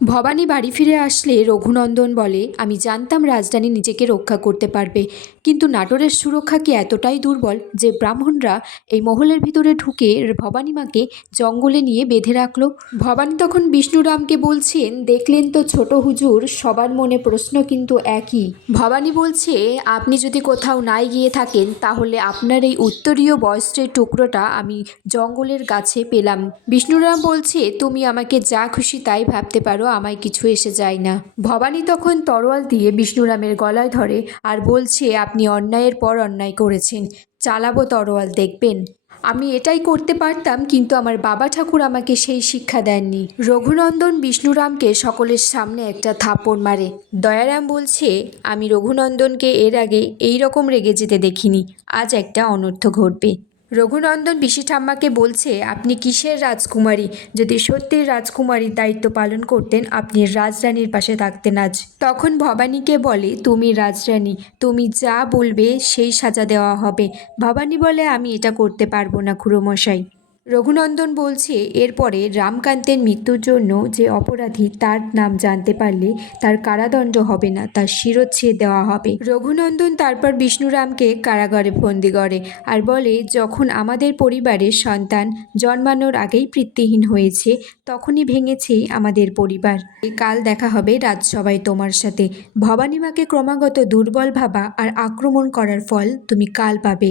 ভবানী বাড়ি ফিরে আসলে রঘুনন্দন বলে, আমি জানতাম রাজরানী নিজেকে রক্ষা করতে পারবে, কিন্তু নাটোরের সুরক্ষা কি এতটাই দুর্বল যে ব্রাহ্মণরা এই মহলের ভিতরে ঢুকে ভবানী মাকে জঙ্গলে নিয়ে বেঁধে রাখলো? ভবানী তখন বিষ্ণুরামকে বলছেন, দেখলেন তো ছোট হুজুর, সবার মনে প্রশ্ন কিন্তু একই। ভবানী বলছে, আপনি যদি কোথাও নাই গিয়ে থাকেন তাহলে আপনার এই উত্তরীয় বস্ত্রের টুকরোটা আমি জঙ্গলের গাছে পেলাম। বিষ্ণুরাম বলছে, তুমি আমাকে যা খুশি তাই ভাবতে পারো, আমায় কিছু এসে যায় না। ভবানী তখন তরোয়াল দিয়ে বিষ্ণুরামের গলায় ধরে আর বলছে, আপনি অন্যায়ের পর অন্যায় করেছেন, চালাবো তরোয়াল দেখবেন। আমি এটাই করতে পারতাম, কিন্তু আমার বাবা ঠাকুর আমাকে সেই শিক্ষা দেননি। রঘুনন্দন বিষ্ণুরামকে সকলের সামনে একটা থাপ্পড় মারে। দয়ারাম বলছে, আমি রঘুনন্দনকে এর আগে এই রকম রেগে যেতে দেখিনি, আজ একটা অনর্থ ঘটবে। রঘুনন্দন পিসি ঠাম্মাকে বলছে, আপনি কিসের রাজকুমারী? যদি সত্যিই রাজকুমারীর দায়িত্ব পালন করতেন, আপনি রাজরানীর পাশে থাকতেন আজ। তখন ভবানীকে বলে, তুমি রাজরানী, তুমি যা বলবে সেই সাজা দেওয়া হবে। ভবানী বলে, আমি এটা করতে পারবো না খুড়োমশাই। রঘুনন্দন বলছে, এরপরে রামকান্তের মৃত্যুর জন্য যে অপরাধী তার নাম জানতে পারলে তার কারাদণ্ড হবে না, তার শিরচ্ছেদ দেওয়া হবে। রঘুনন্দন তারপর বিষ্ণুরামকে কারাগারে বন্দি করে আর বলে, যখন আমাদের পরিবারের সন্তান জন্মানোর আগেই পিতৃহীন হয়েছে, তখনই ভেঙেছে আমাদের পরিবার। কাল দেখা হবে রাজসভায় তোমার সাথে। ভবানী মাকে ক্রমাগত দুর্বল ভাবা আর আক্রমণ করার ফল তুমি কাল পাবে।